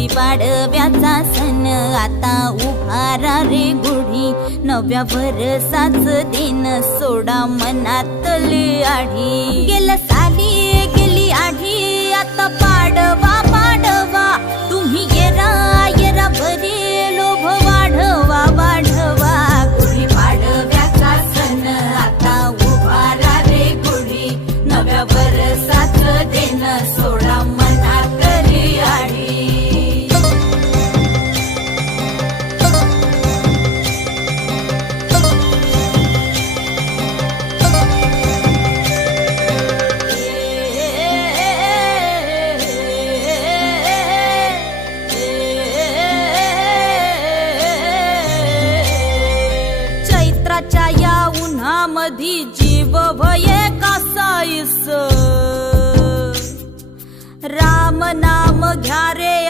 गुढीपाडव्याचा सण आता उभारा रे गुढी, नव्या वर्षाच दिन सोडा मनातली आढी। गेल्या साली गेली आढी, आता पाडवा पाडवा, तुम्ही येरा येरा बरे लोभ वाढवा वाढवा। गुढीपाडव्याचा सण आता उभारा रे गुढी, नव्या वर्षाच दिन सोडा मनातली आढी। चैत्राच्या या उन्हामधी जीव भये कासाईस, राम नाम घ्या रे